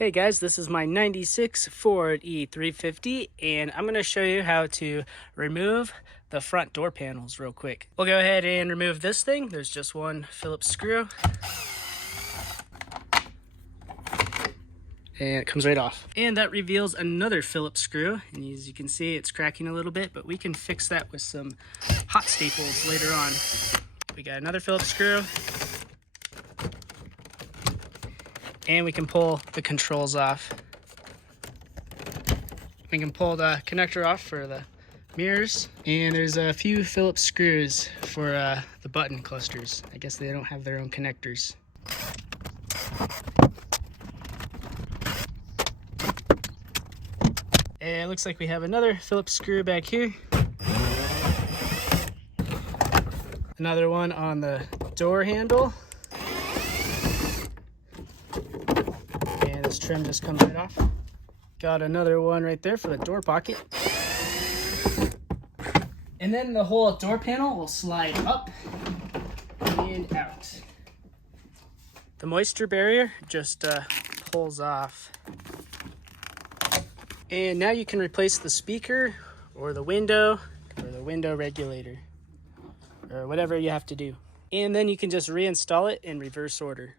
Hey guys, this is my 96 Ford E350 and I'm going to show you how to remove the front door panels real quick. We'll go ahead and remove this thing. There's just one Phillips screw and it comes right off. And that reveals another Phillips screw, and as you can see it's cracking a little bit, but we can fix that with some hot staples later on. We got another Phillips screw. And we can pull the controls off. We can pull the connector off for the mirrors. And there's a few Phillips screws for the button clusters. I guess they don't have their own connectors. And it looks like we have another Phillips screw back here. Another one on the door handle. This trim just comes right off. Got another one right there for the door pocket. And then the whole door panel will slide up and out. The moisture barrier just pulls off. And now you can replace the speaker or the window regulator or whatever you have to do. And then you can just reinstall it in reverse order.